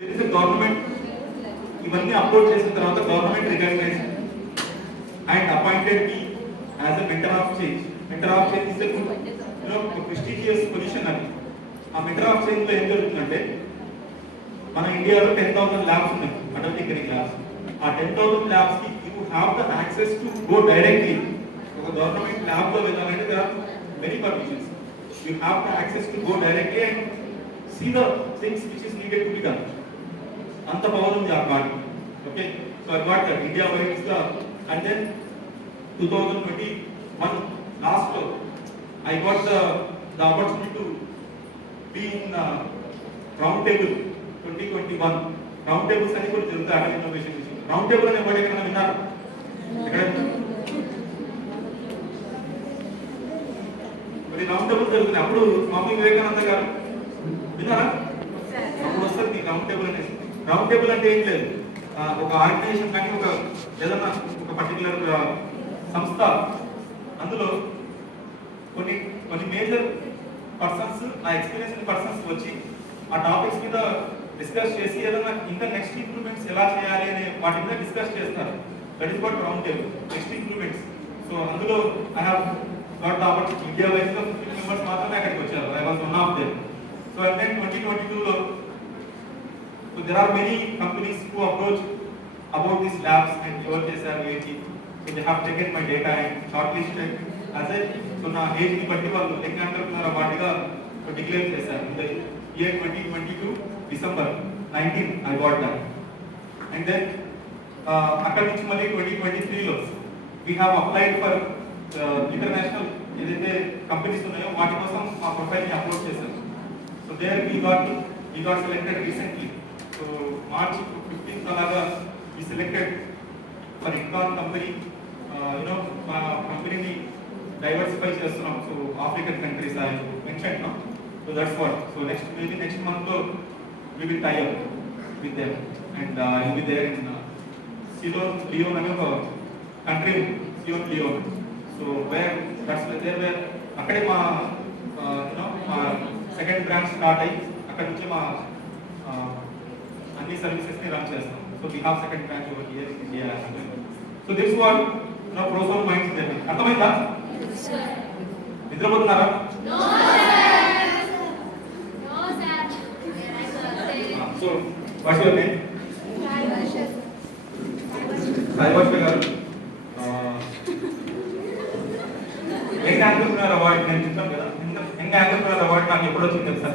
There is a government, ఇవన్నీ upload చేసిన తర్వాత government recognise and appointed me as a mentor of change. Mentor of change is prestigious position అని. ఆ mentor of change లో ఏం జరుగుతుందంటే, మన ఇండియాలో 10,000 ల్యాబ్స్ ఉన్నాయి, అటల్ టింకరింగ్ ల్యాబ్స్. ఆ 10,000 ల్యాబ్స్ కి you have the access to go directly. ఒక గవర్నమెంట్ ల్యాబ్ లో వెళ్ళాలంటే there are many permissions. You have the access to go directly and see the things which is needed to be done. అంత power ఉంది ఆ card. Okay, so I got that India wide is the. And then 2021 last లో I got the opportunity to be in round table 2021. Round tables అని కూడా జరుగుతాయి Atal innovation విషయం. Round table అని ఎవరు ఎక్కడ విన్నారు? ఎక్కడ మరి రౌండ్ టేబుల్ జరుగుతుంది. అప్పుడు స్వామి వివేకానంద గారు విన్నారా? అప్పుడు వస్తుంది రౌండ్ టేబుల్ అనేసి. రౌండ్ టేబుల్ అంటే ఏం లేదు, ఒక ఆర్గనైజేషన్ కానీ ఒక ఏదైనా ఒక పర్టికులర్ సంస్థ, అందులో కొన్ని కొన్ని మేజర్ పర్సన్స్, ఆ ఎక్స్పీరియన్స్ పర్సన్స్ వచ్చి ఆ టాపిక్స్ మీద డిస్కస్ చేసి ఏదైనా ఇంకా నెక్స్ట్ ఇంప్రూవ్మెంట్స్ ఎలా చేయాలి అనే వాటి మీద డిస్కస్ చేస్తారు. That is what round table, next improvements. So అందులో I have got the opportunity. India wise లో 15 మెంబర్స్ మాత్రమే అక్కడికి వచ్చారు. I was one of them. So and then 2022 లో so there are many companies who approach about these labs and ఎవరు చేశారు ఏంటి. So they have taken my data and shortlisted as a, so నా ఏజ్ ని బట్టి వాళ్ళు యంగ్ ఎంటర్‌ప్రెన్యూర్ అవార్డుగా డిక్లేర్ చేశారు. In the year 2022 December 19 I got that. And then అక్కడి నుంచి మళ్ళీ 2023 లో we have applied for international ఏదైతే కంపెనీస్ ఉన్నాయో వాటి కోసం మా ప్రొఫైల్ ని అప్లోడ్ చేశారు. So there we got selected recently. So March 15th అలాగా we selected for Icon company. మా కంపెనీని డైవర్సిఫై చేస్తున్నాం. So African countries I mentioned, no? So that's what. So maybe next month లో we will tie up with them and you'll be there in Sierra Leone అనే ఒక country, Sierra Leone. So where అక్కడే మా మా second branch start అయ్యి అక్కడ నుంచి మా అన్ని సర్వీసెస్ ని రన్ చేస్తాం. So we have second branch over here in India as well. So this what Prosol minds journey. అర్థమైందా? నిద్రపోతున్నారా? No sir. No sir. So what's your name? Saivarsha గారు. యంగ్ ఎంటర్‌ప్రెన్యూర్ అవార్డు నేను చెప్తాను కదా. యంగ్ ఎంటర్‌ప్రెన్యూర్ అవార్డు నాకు ఎప్పుడు వచ్చింది తెలుసా?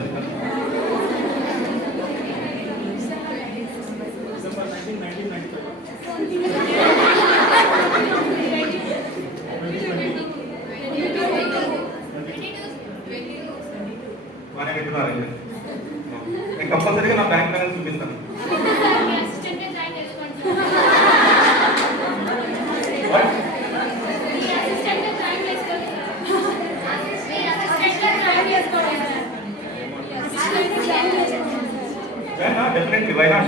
నేను కంపల్సరీగా నా బ్యాంక్ బ్యాలెన్స్ చూపిస్తాను. Definitely why not.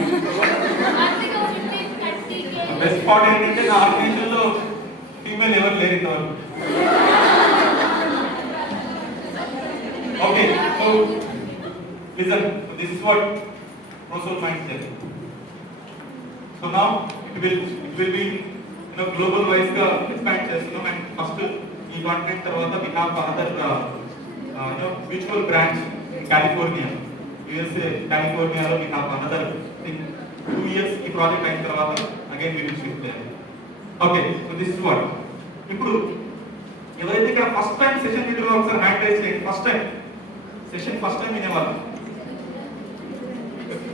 Best part ఏంటంటే నా ఆర్గనైజేషన్ లో ఫీమేల్ ఎవరు లేరు ఇంతవరకు. Okay, so listen, so this is what Prosol Minds said. So now it will be global wise ga expand చేస్తున్నాం. and first ఈ కాంటినెంట్ తర్వాత we have another mutual branch in California, USA. California లో we have another in 2 years ఈ ప్రాజెక్ట్ అయిన తర్వాత again we will shift there. Okay, so this is what. ఇప్పుడు ఎవరైతే ఇక్కడ ఫస్ట్ టైం సెషన్ వింటున్నారో ఒకసారి హ్యాండ్ రైజ్ చేయండి. First time session first time వినేవాళ్ళు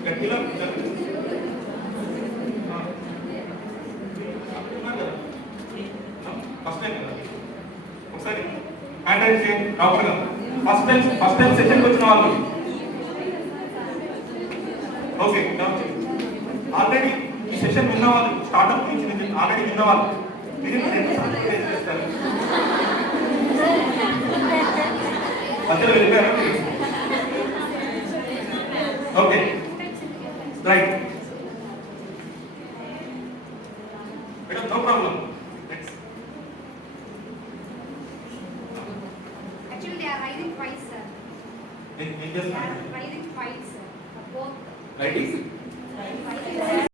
గట్టిగా ఫస్ట్ టైం కదా, ఒకసారి హ్యాండ్ రైజ్ చేయండి ప్రాపర్గా. ఫస్ట్ టైం సెషన్కి వచ్చిన వాళ్ళు. ఓకే, ఆల్రెడీ ఈ సెషన్ విన్న వాళ్ళు, స్టార్ట్అప్ నుంచి ఆల్రెడీ విన్న వాళ్ళు మీరు చేస్తారు. మధ్యలో వెళ్ళిపోయారా? Okay, right madam, no problem. Actually, they are riding twice, sir. ఏం చేస్తున్నారు? Riding twice, sir. Both. Writing